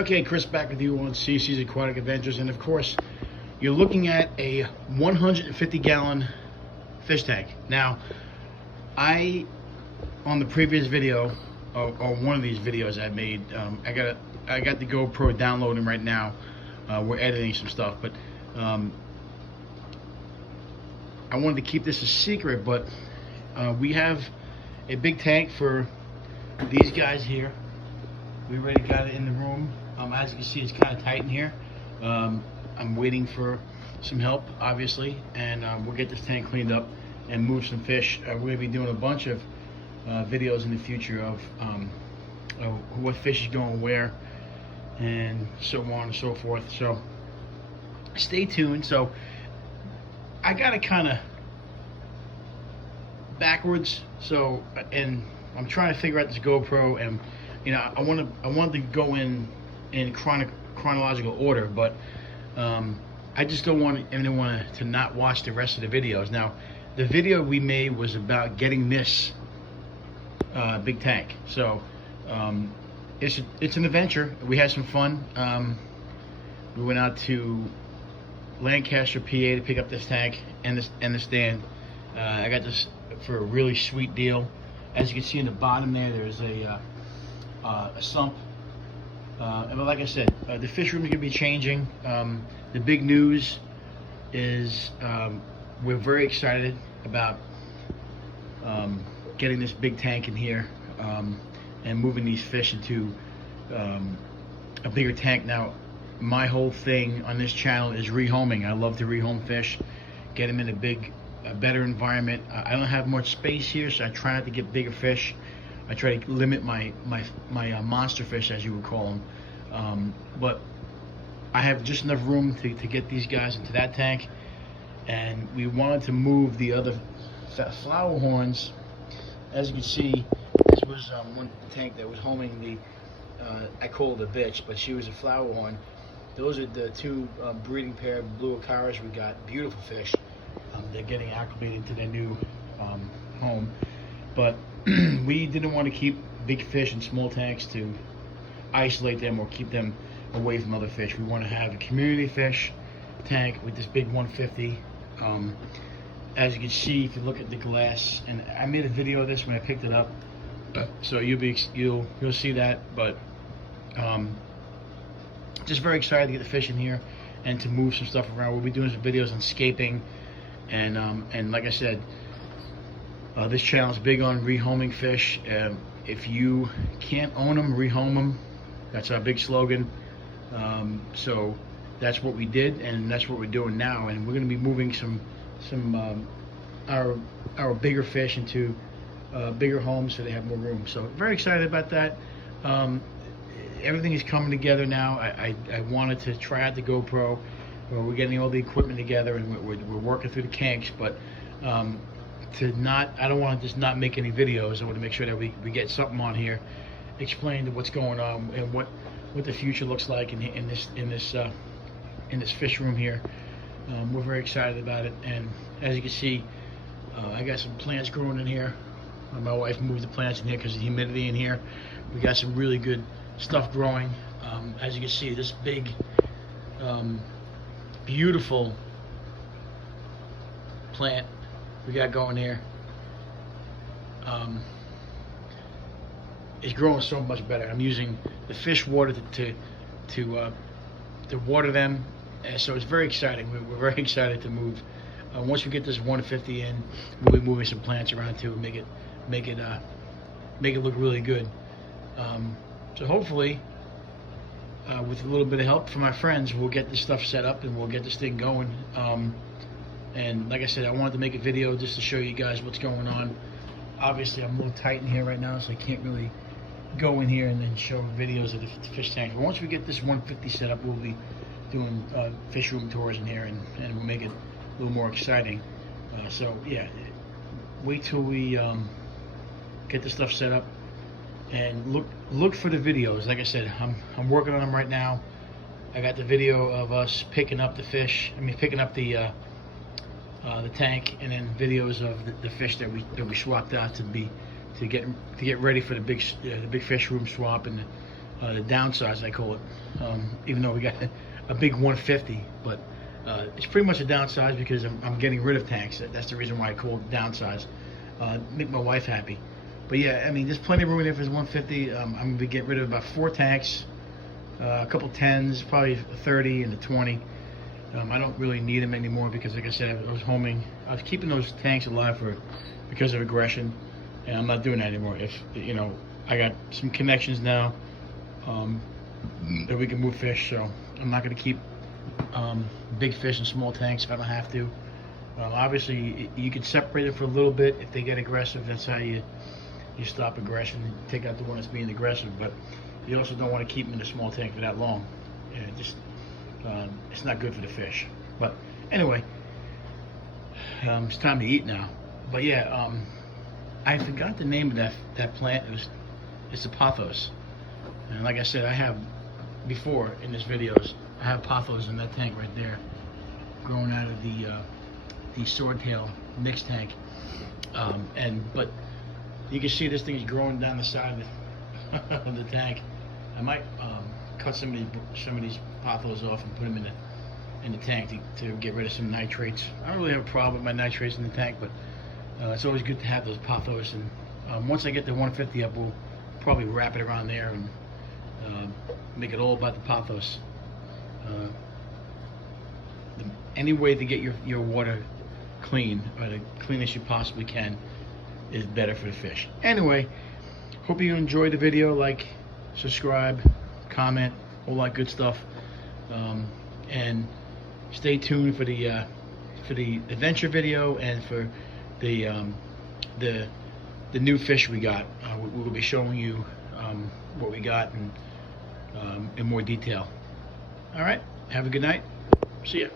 Okay, Chris back with you on CC's Aquatic Adventures, and of course, you're looking at a 150-gallon fish tank. Now, on the previous video, or one of these videos I made, I got the GoPro downloading right now. We're editing some stuff, but I wanted to keep this a secret, but we have a big tank for these guys here. We already got it in the room. As you can see, it's kind of tight in here. I'm waiting for some help, obviously, and we'll get this tank cleaned up and move some fish. We're going to be doing a bunch of videos in the future of what fish is going where and so on and so forth. So stay tuned. So I got it kind of backwards. So, and I'm trying to figure out this GoPro, and you know, I wanted to go in chronological order, but I just don't want anyone to not watch the rest of the videos. Now, the video we made was about getting this big tank, so it's an adventure. We had some fun. We went out to Lancaster, PA, to pick up this tank and the stand. I got this for a really sweet deal. As you can see in the bottom there's a sump. But like I said, the fish room is going to be changing. The big news is we're very excited about getting this big tank in here and moving these fish into a bigger tank. Now, my whole thing on this channel is rehoming. I love to rehome fish, get them in a better environment. I don't have much space here, so I try not to get bigger fish. I try to limit my monster fish, as you would call them, but I have just enough room to get these guys into that tank, and we wanted to move the other flower horns. As you can see, this was one tank that was homing the, I call it a bitch, but she was a flower horn. Those are the two breeding pair of blue acaras we got. Beautiful fish. They're getting acclimated to their new home, but we didn't want to keep big fish in small tanks to isolate them or keep them away from other fish. We want to have a community fish tank with this big 150. As you can see, if you look at the glass, and I made a video of this when I picked it up, so you'll see that. But just very excited to get the fish in here and to move some stuff around. We'll be doing some videos on scaping, and like I said, this channel is big on rehoming fish. If you can't own them, rehome them. That's our big slogan. So that's what we did, and that's what we're doing now. And we're going to be moving some our bigger fish into bigger homes so they have more room. So very excited about that. Everything is coming together now. I wanted to try out the GoPro. We're getting all the equipment together, and we're working through the kinks, but I don't want to just not make any videos. I want to make sure that we get something on here, explain what's going on and what the future looks like in this fish room here. We're very excited about it, and as you can see, I got some plants growing in here. My wife moved the plants in here because of the humidity in here. We got some really good stuff growing. As you can see, this big, beautiful plant we got going here is growing so much better. I'm using the fish water to water them, and so it's very exciting. We're very excited to move. Once we get this 150 in, we'll be moving some plants around too, and make it look really good. So hopefully, with a little bit of help from my friends, we'll get this stuff set up and we'll get this thing going. And like I said, I wanted to make a video just to show you guys what's going on. Obviously, I'm a little tight in here right now, so I can't really go in here and then show videos of the fish tank. But once we get this 150 set up, we'll be doing fish room tours in here, and we'll make it a little more exciting. So yeah, wait till we get the stuff set up, and look for the videos. Like I said, I'm working on them right now. I got the video of us picking up the fish. Picking up the tank, and then videos of the fish that we swapped out to get ready for the big fish room swap, and the downsize I call it, even though we got a big 150, but it's pretty much a downsize because I'm getting rid of tanks. That's the reason why I call it downsize. Make my wife happy. But yeah, I mean, there's plenty of room in there for this 150. I'm going to get rid of about 4 tanks, a couple 10s, probably a 30 and a 20. I don't really need them anymore because, like I said, I was keeping those tanks alive because of aggression, and I'm not doing that anymore. If I got some connections now that we can move fish, so I'm not going to keep big fish in small tanks if I don't have to. Obviously, you can separate it for a little bit if they get aggressive. That's how you stop aggression and take out the one that's being aggressive. But you also don't want to keep them in a small tank for that long. It's not good for the fish. But anyway, it's time to eat now. But yeah, I forgot the name of that plant. It's a pothos. And like I said, I have before in this videos, I have pothos in that tank right there, growing out of the swordtail mixed tank. But you can see this thing is growing down the side of the tank. I might cut some of these pothos off and put them in the tank to get rid of some nitrates. I don't really have a problem with my nitrates in the tank, but it's always good to have those pothos. And once I get the 150 up, we'll probably wrap it around there and make it all about the pothos. Any way to get your water clean, or the cleanest you possibly can, is better for the fish. Anyway, hope you enjoyed the video. Like, subscribe, comment, all that good stuff, and stay tuned for the adventure video and for the new fish we got. We will be showing you what we got in more detail. All right, have a good night. See ya.